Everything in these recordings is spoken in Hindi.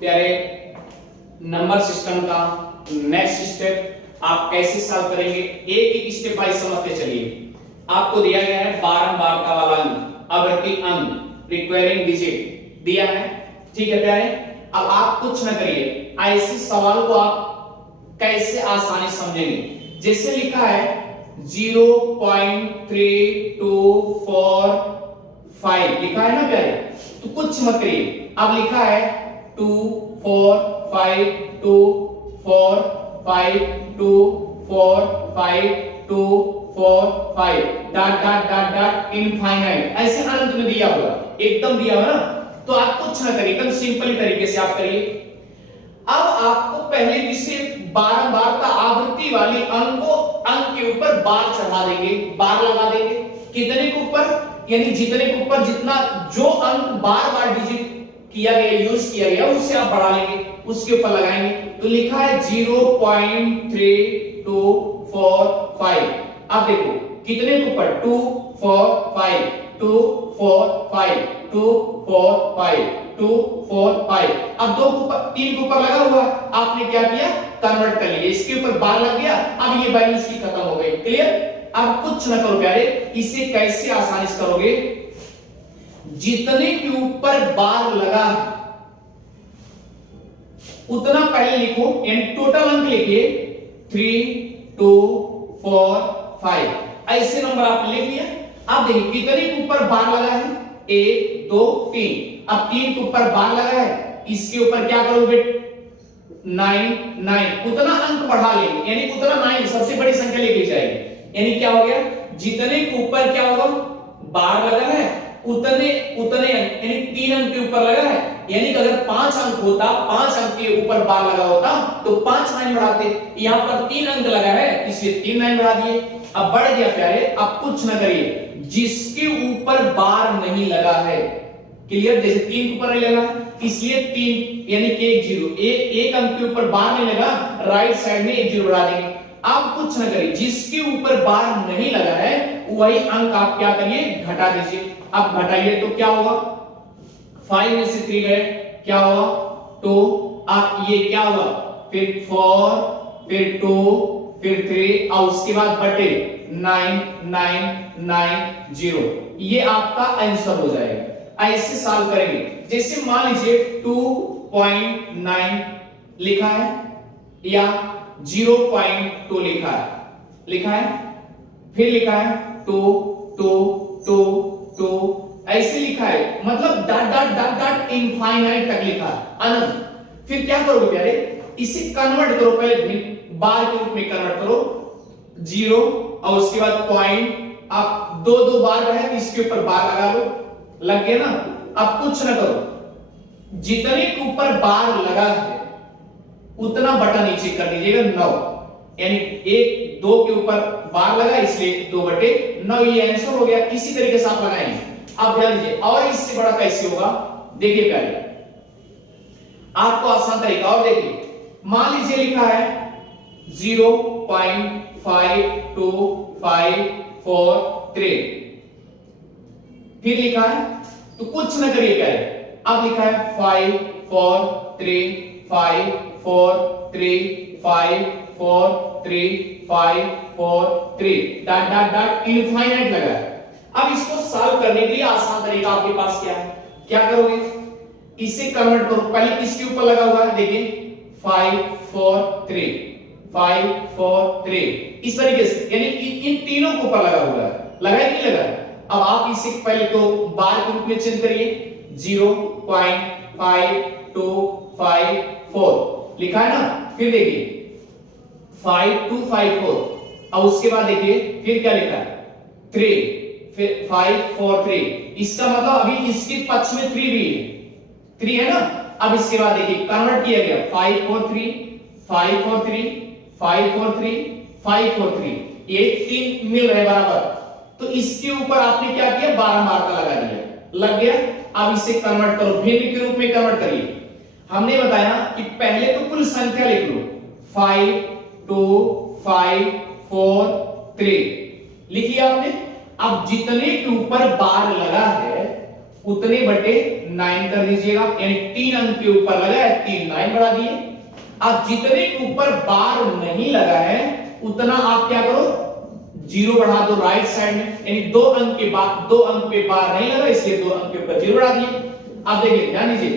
प्यारे नंबर सिस्टम का नेक्स्ट स्टेप आप कैसे सॉल्व करेंगे, एक एक स्टेप बाय समझते चलिए। आपको दिया गया है बारंबार का वाला अंक, आवर्ती अंक, रिक्वायरिंग डिजिट दिया है, ठीक है प्यारे। अब आप कुछ ना करिए, ऐसे सवाल को आप कैसे आसानी समझेंगे। जैसे लिखा है 0.3245 लिखा है ना प्यारे, तो कुछ मत करिए। अब लिखा है 2 4 5 2 4 5 2 4 5 2 4 5 dot dot dot dot infinite, ऐसे अनंत में दिया होगा, एकदम दिया हुआ ना। तो आप कुछ ना करिए, एकदम सिंपल तरीके से आप करिए। अब आपको पहले जिसे बारंबार का आवृत्ति वाली अंक के ऊपर बार चढ़ा देंगे, बार लगा देंगे। कितने के ऊपर, यानी जितने के ऊपर जितना जो अंक बार बार डिजिट किया गया, यूज किया गया, उससे आप बढ़ा लेंगे, उसके ऊपर लगाएंगे। तो लिखा है 0.3245। अब देखो कितने के ऊपर 2 4 5 2 4 5 2 4 5 2 4 5। अब 2 के ऊपर 3 के ऊपर लगा हुआ, आपने क्या किया, कन्वर्ट कर लिया, इसके ऊपर बार लग गया। अब ये वैल्यू इसकी खत्म हो गई, क्लियर। अब कुछ ना करो प्यारे, इसे कैसे आसानी से करोगे, जितने के ऊपर बार लगा उतना पहले लिखो, यानी टोटल अंक लिखिए 3 2 4 5, ऐसे नंबर आपने लिख लिया। अब देखिए कितने के ऊपर बार लगा है, 1 2 3। अब 3 के ऊपर बार लगा है, इसके ऊपर क्या करोगे, 9 9, उतना अंक बढ़ा लेंगे, यानी उतना 9 सबसे बड़ी संख्या लेके जाएगी। यानी क्या हो गया, जितने के ऊपर क्या होगा, बार लगा है, उतने यानी 3 अंक के ऊपर लगा है, यानी कि अगर 5 अंक होता, 5 अंक के ऊपर बार लगा होता तो 5 9 बढ़ाते। यहां पर 3 अंक लगा है, इसलिए 3 9 बढ़ा दिए। अब बढ़ गया प्यारे। अब कुछ न करिए, जिसके ऊपर बार नहीं लगा है, क्लियर, जैसे 3 के ऊपर नहीं लगा इसलिए 3 यानी कि 1 0, एक अंक के ऊपर बार नहीं लगा, राइट साइड में 1 0 बढ़ा देंगे। आप कुछ न करिए, जिसके ऊपर बार नहीं लगा है वही अंक आप क्या करिए, घटा दीजिए। अब घटाइए तो क्या होगा, 5 में से 3 गए, क्या होगा 2। अब ये क्या हुआ, फिर 4 फिर 2 फिर 3 और उसके बाद बटे 9 9 9 0। ये आपका आंसर हो जाएगा। ऐसे सॉल्व करेंगे। जैसे मान लीजिए 2.9 लिखा है या 0.2 लिखा है, फिर लिखा है 2 2 2 2, ऐसे लिखा है, मतलब dot dot dot dot infinite तक लिखा है, अनंत। फिर क्या करोगे प्यारे, इसे कन्वर्ट करो, पहले बार के रूप में कन्वर्ट करो, 0 और उसके बाद पॉइंट। आप 2 2 बार है, इसके ऊपर बार लगा लो, लग गया ना। अब कुछ ना करो, जितने के ऊपर बार लगा है उतना बटा नीचे कर दीजिएगा 9, यानी 1 2 के ऊपर बार लगा इसलिए 2 बटे 9, ये आंसर हो गया। इसी तरीके से आप लगाएंगे। अब ध्यान दीजिए, और इससे बड़ा कैसे होगा, देखिए पहले आपको आसान तरीका और देखिए। मान लीजिए लिखा है 0.5253, फिर लिखा है तो कुछ ना करिए क्या है, अब लिखा है 5 4 3 5 4 3 5 4 3 5 4 3 डॉट डॉट डॉट इनफाइनाइट लगा है। अब इसको सॉल्व करने के लिए आसान तरीका आपके पास क्या है, क्या करोगे, इसे कन्वर्ट करो। पहले किसके ऊपर लगा हुआ है, देखिए 5 4 3 5 4 3, इस तरीके से, यानी इन तीनों के ऊपर लगा हुआ है, लगा है कि नहीं लगा। अब आप इसे पहले तो बार के रूप में चेंज करिए, 0.5254 लिखा है ना, फिर देखिए 5254 और उसके बाद देखिए फिर क्या लिखा है 3, फिर 543। इसका मतलब अभी इसके पक्ष में 3 भी है, 3 है ना। अब इसके बाद देखिए कन्वर्ट किया गया 543 543 543 543, ये 3 मिल रहे बराबर। तो इसके ऊपर आपने क्या किया, बारंबार का लगा दिया, लग गया। अब इसे कन्वर्ट करो, भिन्न के रूप में कन्वर्ट करिए। हमने बताया कि पहले तो कुल संख्या लिख लो, 5 2 5 4 3 लिख लिया आपने। अब जितने के ऊपर बार लगा है उतने बटे 9 कर दीजिएगा, यानी 3 अंक के ऊपर लगा है 3 9 बढ़ा दिए। अब जितने के ऊपर बार नहीं लगा है उतना आप क्या करो 0 बढ़ा दो राइट साइड में, यानी 2 अंक के बाद 2 अंक पे बार नहीं लगा इसलिए 2 अंक के ऊपर 0 बढ़ा दिए। अब देखिए ध्यान दीजिए,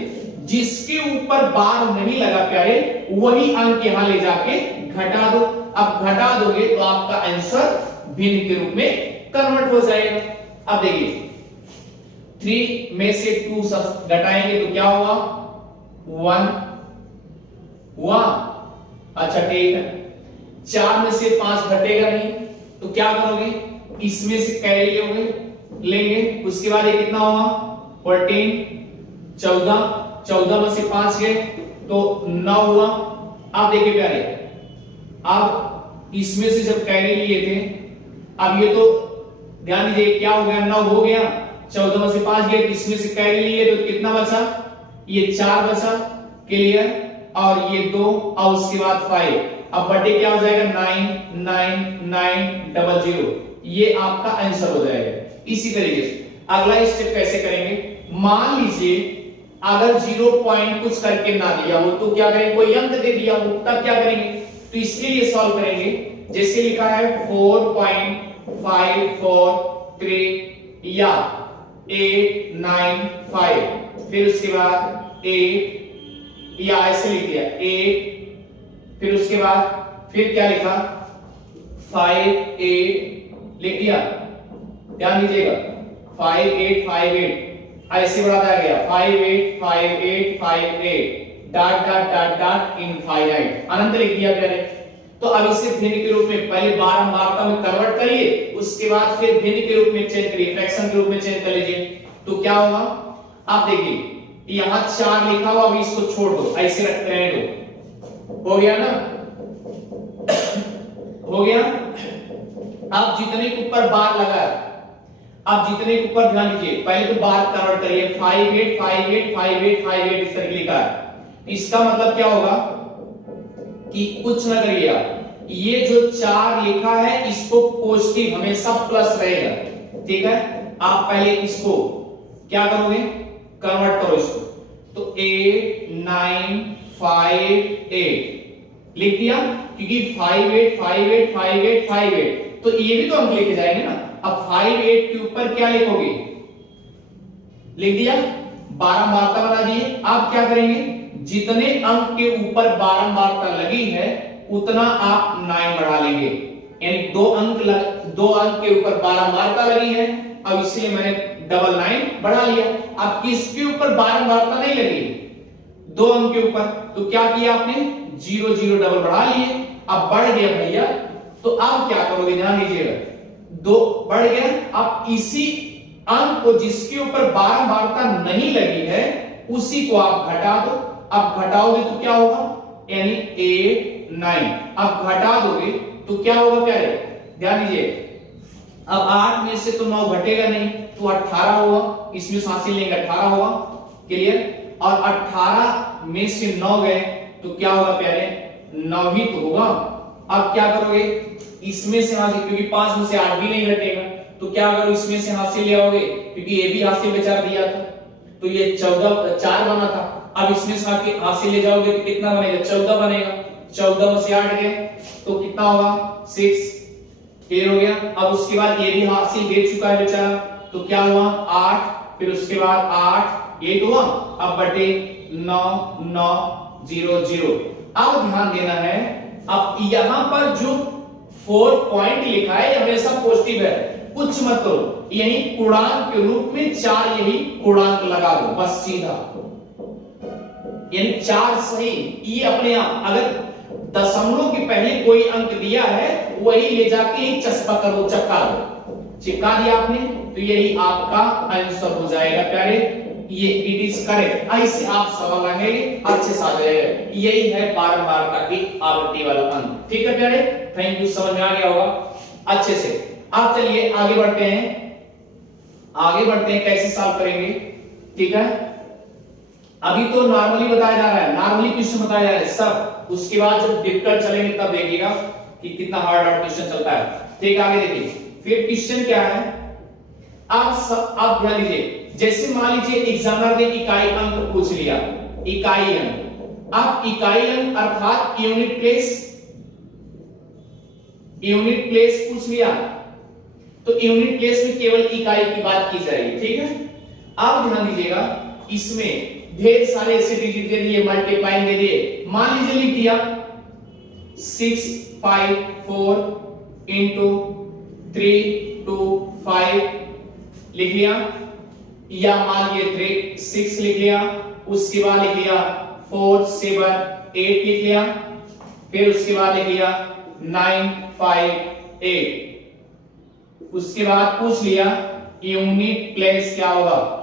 जिसके ऊपर बार नहीं लगा प्यारे वही अंक यहां ले जाके घटा दो। अब घटा दोगे तो आपका आंसर भिन्न के रूप में कन्वर्ट हो जाएगा। अब देखिए 3 में से 2 सब घटाएंगे तो क्या होगा 1 हुआ। अच्छा ठीक है, 4 में से 5 घटेगा नहीं तो क्या करोगे इसमें से कैरी लेंगे, उसके बाद ये कितना होगा 14 14 में से 5 गए तो 9 हुआ। अब देखिए प्यारे, अब इसमें से जब कैरी लिए थे, अब ये तो ध्यान दीजिए क्या हो गया 9 हो गया, 14 में से 5 गए, इसमें से कैरी लिए तो कितना बचा, ये 4 बचा, क्लियर, और ये 2 और उसके बाद 5। अब बटे क्या हो जाएगा 99900, ये आपका आंसर हो जाएगा। इसी तरीके से अगला स्टेप कैसे करेंगे, मान लीजिए अगर 0 पॉइंट कुछ करके ना दिया हो तो क्या करेंगे, कोई अंक दे दिया हो तब क्या करेंगे, तो इसके लिए सॉल्व करेंगे। जैसे लिखा है 4.543 या 895, फिर उसके बाद 8 या ऐसे लिख दिया 8, फिर उसके बाद फिर क्या लिखा 58 लिख दिया, ध्यान दीजिएगा 5858 ऐसे बढ़ाता गया 585858 dot dot dot dot infinite अनंत लिख दिया मैंने। तो अब इसे भिन्न के रूप में पहले बारंबारता में कन्वर्ट करिए, उसके बाद फिर भिन्न के रूप में चेंज करिए, फ्रैक्शन के रूप में चेंज कर लीजिए। तो क्या होगा, आप देखिए यहां 4 लिखा हुआ, अभी इसको छोड़ दो, ऐसे रहने दो, हो गया ना, हो गया। अब जितने के ऊपर बार लगा है, अब जितने के ऊपर ध्यान दीजिए, पहले तो बार कन्वर्ट करिए 58585858 इस तरह लिखा है। इसका मतलब क्या होगा कि कुछ ना करिए आप, ये जो 4 लिखा है इसको पॉजिटिव हमेशा प्लस रहेगा, ठीक है। आप पहले इसको क्या करोगे, कन्वर्ट करो इसको, तो 8958 लिख दिया, क्योंकि 58585858 तो ये भी तो अंक लेके जाएंगे ना। अब 58 के ऊपर क्या लिखोगे, लिख दिया, बारंबारता बना दिए। आप क्या करेंगे, जितने अंक के ऊपर बारंबारता लगी है उतना आप 9 बढ़ा लेंगे, यानी 2 अंक के ऊपर बारंबारता लगी है, अब इसलिए मैंने डबल 9 बढ़ा लिया। अब किसके ऊपर बारंबारता नहीं लगी, 2 अंक के ऊपर, तो क्या किया आपने 0 0 डबल बढ़ा लिए। अब बढ़ गया भैया, तो अब क्या करोगे, ध्यान दीजिएगा 2 बढ़ गया। अब इसी अंक को जिसके ऊपर बारंबारता नहीं लगी है उसी को आप घटा दो। अब घटाओगे तो क्या होगा, यानी 8 9, अब घटा दोगे तो क्या होगा प्यारे, ध्यान दीजिए, अब 8 में से तो 9 घटेगा नहीं तो 18 होगा, इसमें हासिल लेंगे 18 होगा, क्लियर। और 18 में से 9 गए तो क्या होगा प्यारे, 9 ही तो होगा। अब क्या करोगे, इसमें से हासिल, क्योंकि 5 में से 8 भी नहीं घटेगा तो क्या करो, इसमें से हासिल ले आओगे, क्योंकि ये भी हासिल बचा दिया था तो ये 14 4 बना था। अब इसमें से हासिल ले जाओगे तो कितना बनेगा, 14 बनेगा, 14 में से 8 गए तो कितना होगा 6, क्लियर हो गया। अब उसके बाद ये भी हासिल दे चुका है बेचारा, तो क्या हुआ 8, फिर उसके बाद 8 ये तो हुआ, अब बटे 9 9 0 0। अब ध्यान देना है, अब यहां पर जो 4 पॉइंट लिखा है हमेशा पॉजिटिव है, कुछ मत करो, यानी पूर्णांक के रूप में 4 यही पूर्णांक लगा दो बस सीधा, यानी 4 सही, ये अपने आप अगर दशमलव के पहले कोई अंक दिया है वही ले जाके ही चस्पा कर दो, चिपका दो, चिपका दिया आपने तो यही आपका आंसर हो जाएगा प्यारे, ये इट इज करेक्ट। ऐसे आप सवाल आएंगे अच्छे से आ जाएगा, यही है बारंबारता की आवृत्ति वाला अंक, ठीक है प्यारे। थैंक यू, समझ में आ गया होगा अच्छे से। अब चलिए आगे बढ़ते हैं, आगे बढ़ते हैं कैसे सॉल्व करेंगे, ठीक है। अभी तो नॉर्मली बताया जा रहा है, नॉर्मली क्वेश्चन बताया जा रहा है सब, उसके बाद जब डिफिकल्ट चलेंगे तब देखिएगा कि कितना हार्ड क्वेश्चन चलता है, ठीक है। आगे देखिए फिर क्वेश्चन क्या है, अब ध्यान दीजिए जैसे मान लीजिए एग्जामिनर ने इकाई अंक पूछ लिया, इकाई अंक, अब इकाई अंक अर्थात यूनिट प्लेस पूछ लिया, तो यूनिट प्लेस में केवल इकाई की बात की जाएगी, ठीक है। अब ध्यान दीजिएगा, इसमें ढेर सारे ऐसे डिजिट दे दिए, मल्टीप्लाइंग दे दिए, मान लीजिए लिख दिया 654 इंटू 325 लिख लिया, या मान लीजिए 6 लिख लिया, उसके बाद लिख लिया 478 लिख लिया, फिर उसके बाद लिख लिया 958, उसके बाद पूछ लिया यूनिट प्लेस क्या होगा,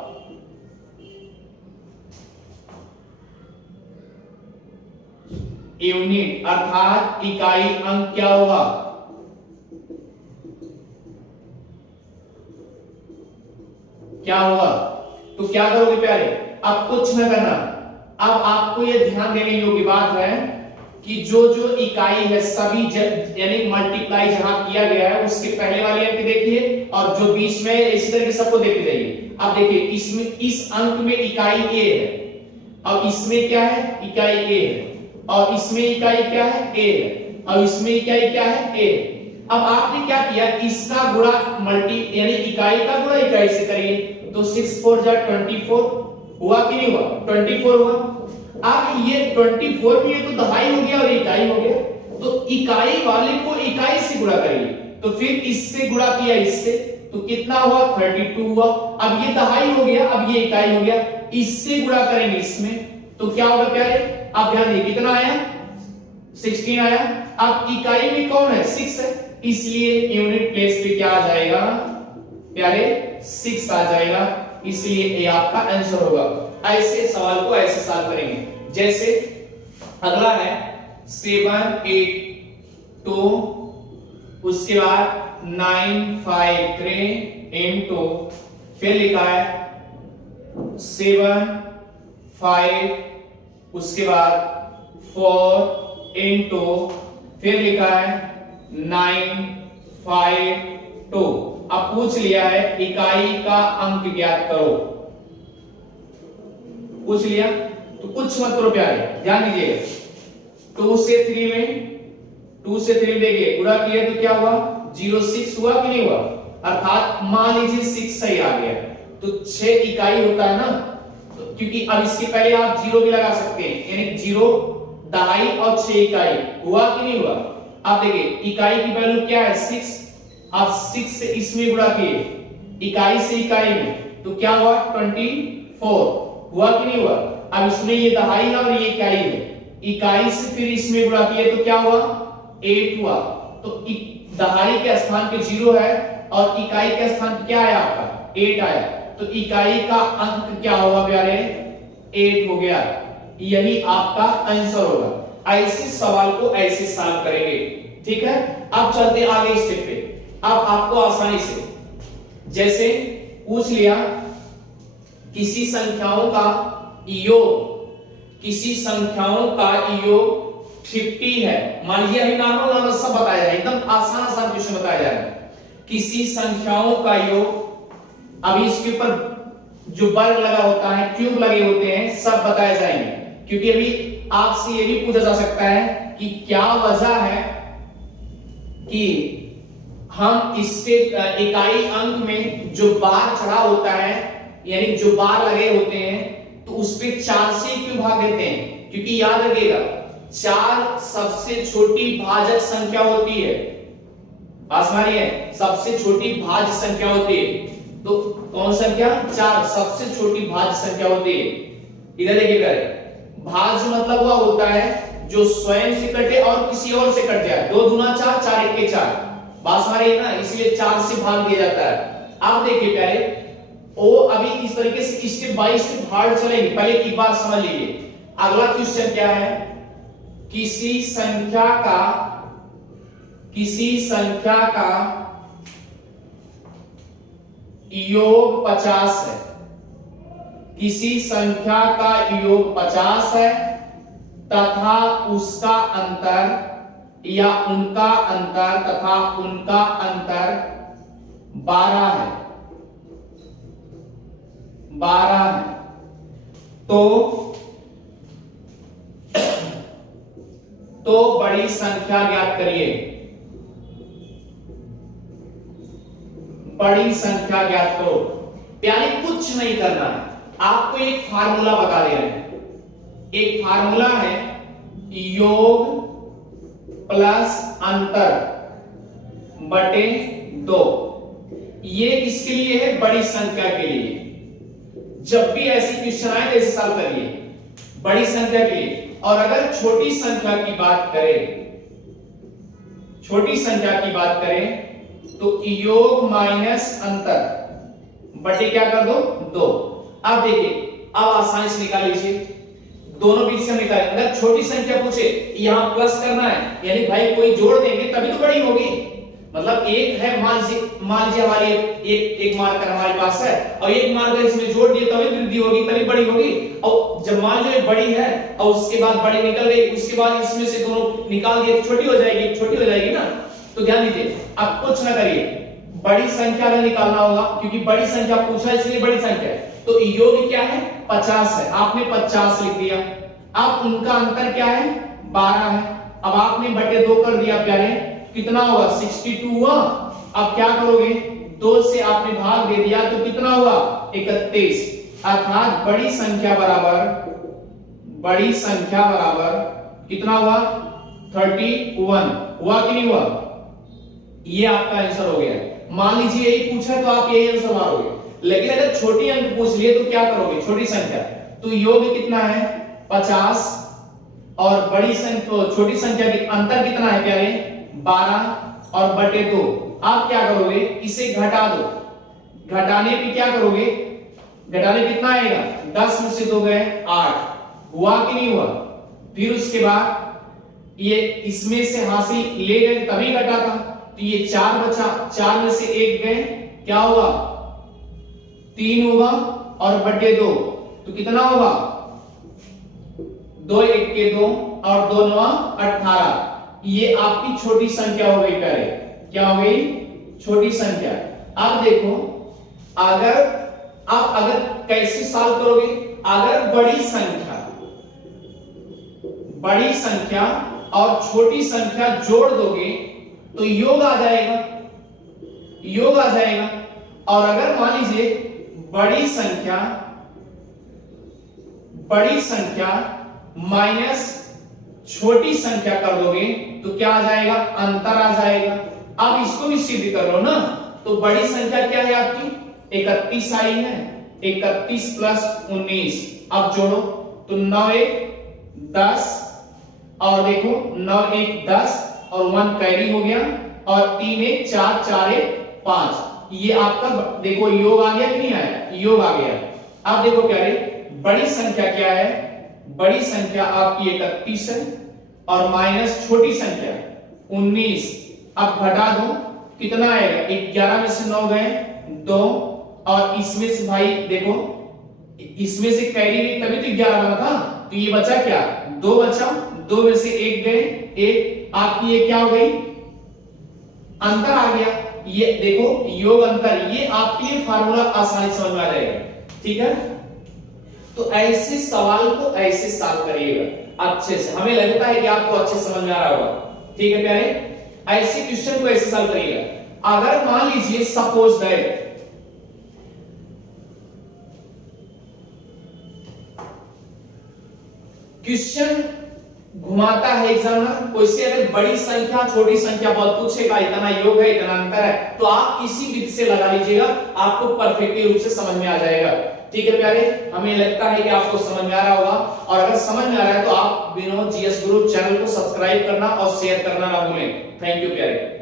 यूनिट अर्थात इकाई अंक क्या होगा, क्या होगा। तो क्या करोगे प्यारे, अब कुछ न करना, अब आपको यह ध्यान देने योग्य बात है कि जो जो इकाई है सभी यानी मल्टीप्लाई जहां किया गया है उसके पहले वाले अंक देखिए, और जो बीच में इसी तरह के सबको देखते जाइए। अब देखिए इसमें इस अंक में इकाई ए है, और इसमें क्या है, इकाई ए है, और इसमें इकाई क्या है, ए है, और इसमें इकाई क्या है, ए। अब आपने क्या किया, इसका गुणा यानी इकाई का गुणा इकाई से करिए, तो 6 4 जा 24 हुआ कि नहीं हुआ, 24 हुआ। अब ये 24 भी है तो दहाई हो गया और इकाई हो गया, तो इकाई वाले को इकाई से गुणा करिए, तो फिर इससे गुणा किया इससे, तो कितना हुआ, 32 हुआ। अब ये दहाई हो गया, अब ये इकाई हो गया, इससे गुणा करेंगे इसमें, तो क्या होगा प्यारे, अब ध्यान दीजिए कितना आया, 16 आया। अब इकाई में कौन है, 6 है, इसलिए यूनिट प्लेस पे क्या आ जाएगा प्यारे, 6 आ जाएगा, इसलिए ये आपका आंसर होगा। ऐसे सवाल को ऐसे सॉल्व करेंगे। जैसे अगला है 782, उसके बाद 953 इंटू, फिर लिखा है 7 5, उसके बाद 4 इंटू, फिर लिखा है 952। अब पूछ लिया है इकाई का अंक ज्ञात करो, पूछ लिया, तो कुछ मत करो प्यारे, ध्यान दीजिएगा। 2 से 3 देखिए गुणा किया तो क्या हुआ, 06 हुआ कि नहीं हुआ, अर्थात मान लीजिए 6 सही आ गया, तो 6 इकाई होता है ना, तो क्योंकि अब इसके पहले आप 0 भी लगा सकते हैं, यानी 0 दहाई और 6 इकाई हुआ कि नहीं हुआ। अब देखिए इकाई की वैल्यू क्या है, 6, अब 6 से इसमें गुणा किए, इकाई से इकाई में, तो क्या हुआ 24 हुआ कि नहीं हुआ। अब इसमें ये दहाई है और ये इकाई है, इकाई से फिर इसमें गुणा किए तो क्या हुआ 8 हुआ, तो दहाई के स्थान पे 0 है और इकाई के स्थान पे क्या आया आपका 8 आया, तो इकाई का अंक क्या होगा प्यारे, 8 हो गया, यही आपका आंसर होगा। ऐसे सवाल को ऐसे सॉल्व करेंगे, ठीक है। अब चलते आगे स्टेप पे, अब आपको आसानी से, जैसे पूछ लिया किसी संख्याओं का योग, किसी संख्याओं का योग 50 है, मान लीजिए अभी नॉर्मल सब बताया जाए, एकदम आसान आसान क्वेश्चन बताया जा रहा है। किसी संख्याओं का योग, अभी इसके ऊपर जो वर्ग लगा होता है, क्यूब लगे होते हैं, सब बताए जाएंगे, क्योंकि अभी आपसे ये भी पूछा जा सकता है कि क्या वजह है कि हम इसके इकाई अंक में जो बार चढ़ा होता है, यानी जो बार लगे होते हैं, तो उस पे 4 से क्यों भाग देते हैं, क्योंकि याद रखिएगा 4 सबसे छोटी भाजक संख्या होती है, आसमानी है, सबसे छोटी भाज्य संख्या होती है, तो कौन संख्या 4 सबसे छोटी भाज्य संख्या होती है। इधर देखिएगा, भाज्य मतलब वह होता है जो स्वयं से कटे और किसी और से कट जाए, 2 दूना 4, 4 एक के 4, बात हमारी है ना, इसलिए 4 से भाग दिया जाता है। आप देखिए प्यारे, ओ अभी इस तरीके से स्टेप बाय स्टेप भाग चलेंगे, पहले एक बात समझ लीजिए। अगला क्वेश्चन क्या है, किसी संख्या का योग 50 है, किसी संख्या का योग 50 है तथा उसका अंतर या उनका अंतर तथा उनका अंतर 12 है, 12 है, तो बड़ी संख्या ज्ञात करिए। बड़ी संख्या ज्ञात करो। प्यारे कुछ नहीं करना है, आपको एक फार्मूला बता दे रहे हैं। एक फार्मूला है योग प्लस अंतर बटे 2। ये किसके लिए है? बड़ी संख्या के लिए। जब भी ऐसी क्वेश्चन आए तो ऐसे सॉल्व करिए, बड़ी संख्या के लिए। और अगर छोटी संख्या की बात करें, छोटी संख्या की बात करें तो योग माइनस अंतर बटे क्या कर दो? 2। अब देखिए, अब आसानी से निकाल लीजिए, दोनों बीच से निकाल। अगर छोटी संख्या पूछे यहां प्लस करना है, यानी भाई कोई जोड़ देंगे तभी तो बड़ी होगी। मतलब एक है, मान लीजिए हमारी एक मार्कर हमारे पास है और एक मार्कर इसमें जोड़ दिए तभी वृद्धि होगी, तभी बड़ी होगी। और जब मान लीजिए बड़ी है और उसके बाद बड़ी निकल गई, उसके बाद इसमें से दोनों निकाल दिए, छोटी हो जाएगी, छोटी हो जाएगी ना। तो ध्यान दीजिए, आप कुछ ना करिए, बड़ी संख्या में निकालना होगा, क्योंकि बड़ी संख्या पूछा इसलिए बड़ी संख्या। तो योग क्या है? 50 है, आपने 50 लिख दिया। अब उनका अंतर क्या है? 12 है। अब आपने बटे 2 कर दिया प्यारे, कितना होगा? 62 हुआ। अब क्या करोगे? 2 से आपने भाग दे दिया तो कितना हुआ? 31। अर्थात बड़ी संख्या बराबर कितना हुआ? 31 हुआ कि नहीं हुआ? ये आपका आंसर हो गया। मान लीजिए यही पूछा तो आप यही आंसर मारोगे, लेकिन अगर छोटी अंक पूछ लिए तो क्या करोगे? छोटी संख्या। तो योग कितना है? 50 और बड़ी संख्या, छोटी संख्या के अंतर कितना है प्यारे? 12 और बटे 2। आप क्या करोगे? इसे घटा दो। घटाने पे क्या करोगे? घटाने कितना आएगा? 10 में से 2 गए 8। हुआ कि नहीं हुआ? फिर उसके बाद ये इसमें से हासिल ले गए तभी घटा था, तो ये 4 बचा, 4 में से 1 गए, क्या होगा? 3 होगा और बटे 2 तो कितना होगा? 2 1 के 2 और 2 9 18। ये आपकी छोटी संख्या हो गई प्यारे। क्या हो गई? छोटी संख्या। अब देखो, अगर कैसे सॉल्व करोगे? अगर बड़ी संख्या और छोटी संख्या जोड़ दोगे तो योग आ जाएगा। और अगर मान लीजिए बड़ी संख्या माइनस छोटी संख्या कर दोगे तो क्या आ जाएगा? अंतर आ जाएगा। अब इसको भी सिद्ध कर लो ना। तो बड़ी संख्या क्या है आपकी? 31 आई है। 31 प्लस 19, अब जोड़ो तो 9 1 10 और देखो 9 1 10 और 1 कैरी हो गया और 3 1 4 4 1 5। ये आपका देखो योग आ गया कि नहीं आया? योग आ गया। अब देखो प्यारे, बड़ी संख्या क्या है? बड़ी संख्या आपकी 31 है और माइनस छोटी संख्या 19। अब घटा दो, कितना आएगा? 11 में से 9 गए 2 और इसमें से भाई देखो, इसमें से कैरी गई तभी तो 11 बना था, तो ये बचा क्या? 2 बचा, 2 में से 1 गए 1। आपकी ये क्या हो गई? अंतर आ गया। ये देखो योग अंतर, ये आपके लिए फार्मूला आसानी समझ में आ जाएगा। ठीक है, तो ऐसे सवाल को ऐसे सॉल्व करिएगा अच्छे से। हमें लगता है कि आपको अच्छे समझ में आ रहा होगा। ठीक है प्यारे, ऐसे क्वेश्चन को ऐसे सॉल्व करिएगा। अगर मान लीजिए सपोज दैट क्वेश्चन घुमाता है एग्जामिनर, कोई से अगर बड़ी संख्या छोटी संख्या बहुत पूछेगा, इतना योग है इतना अंतर है, तो आप किसी विधि से लगा लीजिएगा, आपको परफेक्टली रूप से समझ में आ जाएगा। ठीक है प्यारे, हमें लगता है कि आपको समझ में आ रहा होगा। और अगर समझ में आ रहा है तो आप विनोद जीएस गुरु चैनल को सब्सक्राइब करना और शेयर करना ना भूलें। थैंक यू प्यारे।